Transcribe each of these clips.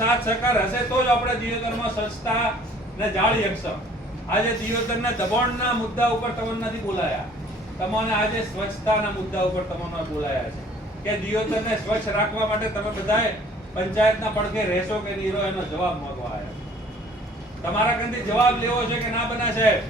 સાથ સહકાર હશે તો જ આપણે દિયોદરમાં સ્વચ્છતા ને જાળી શકશું. આજે દિયોદરના દબાણના મુદ્દા ઉપર તમને નથી બોલાયા, તમને આજે સ્વચ્છતાના મુદ્દા ઉપર તમને બોલાયા છે કે દિયોદરને સ્વચ્છ રાખવા માટે તમે બધાએ પંચાયતના પડખે રહેશો કે નહીં રહો એનો જવાબ માંગવા આવ્યા. તમારા કંઈ જવાબ લેવો છે કે ના બના સાહેબ?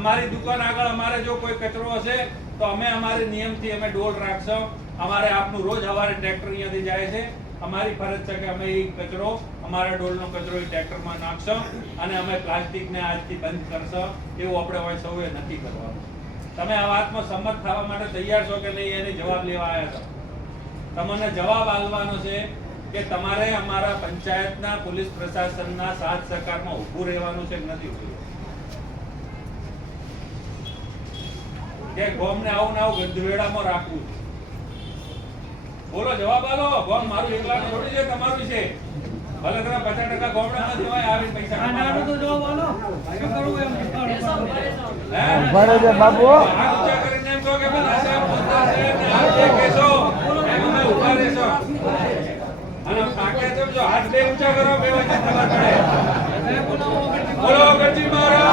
અમારી દુકાન આગળ અમારે જો કોઈ કચરો હશે તો અમે અમારી નિયમથી અમે ડોલ રાખશો. અમારે આપનું રોજ સવારે ટ્રેક્ટર અહીંયાથી જાય છે, અમારી ફરજ છે કે અમે એ કચરો અમારા ડોલનો કચરો એ ટ્રેક્ટરમાં નાખશો અને અમે પ્લાસ્ટિકને આજથી બંધ કરશો. એવું આપણે હોય સૌએ નક્કી કરવાનું. તમે આ વાતમાં સંમત થવા માટે તૈયાર છો કે નહીં એની જવાબ લેવા આવ્યા છો. તમને જવાબ આપવાનો છે કે તમારે અમારા પંચાયતના પોલીસ પ્રશાસનના સાથ સહકારમાં ઊભું રહેવાનું છે કે નથી ઊભું કે ગોમને આવું ને આવું ગંધવેડામાં રાખવું? બોલો, જવાબ આલો. ગોમ મારું એકલાનું થોડી છે, તમારું છે. ભલે તમે 50% ગોમડામાં દેવાય આવી પૈસા આનો તો જવાબ આલો. શું કરવું એમ બરાબર છે બાબુ. આ ઊંચા કરીને એમ કહો કે બધા સાહેબ પોતા છે ને આ જે કહેશો એમ અમે ઊભા રહેશો. અને પાકે તો જો હાથ બે ઊંચા કરો બે વચ્ચે ખબર પડે. બોલો ગરજી મહારાજ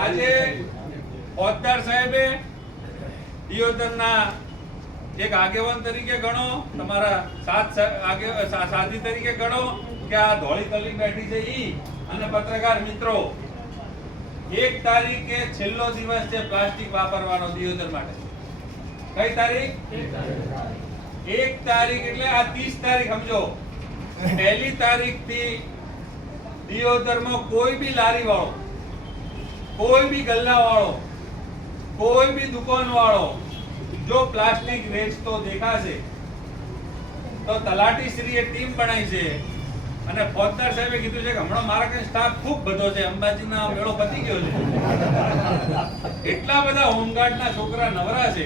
આજે ફોજદાર સાહેબે દિયોદરના એક આગેવાન તરીકે ગણો, તમારા સાથી તરીકે ગણો કે આ ધોળી કલી બેઠી છે ઈ અને પત્રકાર મિત્રો 1 તારીખે છેલ્લો દિવસ છે પ્લાસ્ટિક વાપરવાનો દિયોદર માટે. કઈ તારીખ? 1 તારીખ એટલે આ 30 તારીખ સમજો. પહેલી તારીખથી દિયોદરમાં કોઈ બી લારી વાળો, કોઈ બી ગલ્લા વાળો, કોઈ બી દુકાન વાળો જો પ્લાસ્ટિક વેચતો દેખાશે તો તલાટી શ્રીએ ટીમ બનાવી છે અને ફોજદાર સાહેબે કીધું છે કે હમણાં મારા કઈ સ્ટાફ ખૂબ બધો છે, અંબાજીના મેળો પતી ગયો છે, એટલા બધા હોમગાર્ડના છોકરા નવરા છે,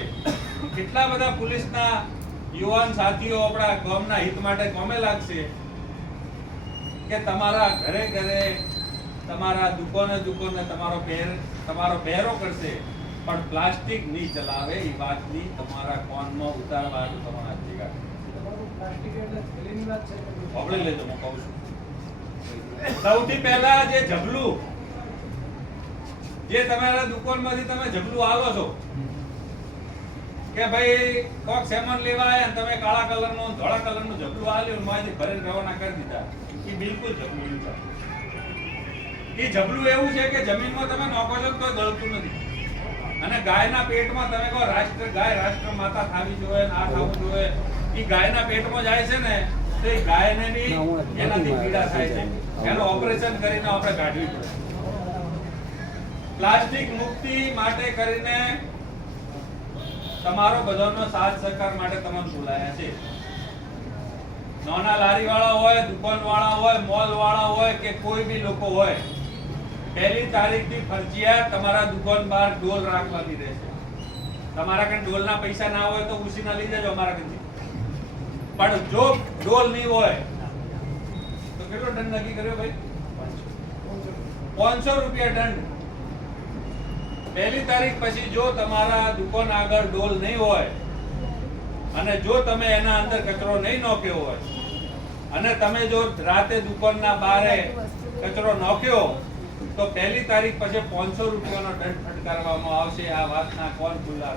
કેટલા બધા પોલીસના યુવાન સાથીઓ આપણા ગામના હિત માટે કોમે લાગશે કે તમારા ઘરે ઘરે તમારા દુકાને તમારો પહેરો કરશે પણ પ્લાસ્ટિક નહીં ચલાવે એ વાતની તમારા કોનમાં ઉતારવા તમારા ભેગા આપણે લેજો. હું કહું છું સૌથી પહેલા જે જબલું જે તમારા દુકાનમાંથી તમે જબલું આલો છો કે ભાઈ કોક સેમન લેવા આવ્યા તમે કાળા કલરનું ધોળા કલરનું જબલું આલ્યું માજી ભરે રવાના કરી દીધા, એ બિલકુલ જબલું છે. એ જબલું એવું છે કે જમીનમાં તમે નોખો છો તો ગળતું નથી. અને ગાયના પેટમાં તમે કહો ગાય રાષ્ટ્ર માતા થાવી જોઈએ, આ થવું જોઈએ, એ ગાયના પેટમાં જાય છે ને તો એ ગાયને બી એનાથી પીડા થાય છે. એનું ઓપરેશન કરીને આપણે કાઢવી પડે. પ્લાસ્ટિક મુક્તિ માટે કરીને તમારો બધાનો સાથ સહકાર માટે તમને બોલાયા છે. નાના લારી વાળા હોય, દુકાન વાળા હોય, મોલ વાળા હોય કે કોઈ બી લોકો હોય, પહેલી તારીખથી ફરજિયાત તમારા દુકાન બહાર ડોલ રાખવાની રહેશે. તમારા કઈ ડોલના પૈસા ના હોય તો ઉસીના લઈ જજો અમારા કઈ. પણ જો ડોલ નહીં હોય તો કેટલો દંડ નક્કી કર્યો ભાઈ? 500 રૂપિયા દંડ. પહેલી તારીખ પછી જો તમારા દુકાન આગળ ડોલ નહીં હોય અને જો તમે એના અંદર કચરો નહીં નાખ્યો હોય અને તમે જો રાતે દુકાનના બારે કચરો નાખ્યો તો પહેલી તારીખ પછી 500 રૂપિયાનો દંડ ફટકારવામાં આવશે. આ વાતના કોણ ખુલ્લા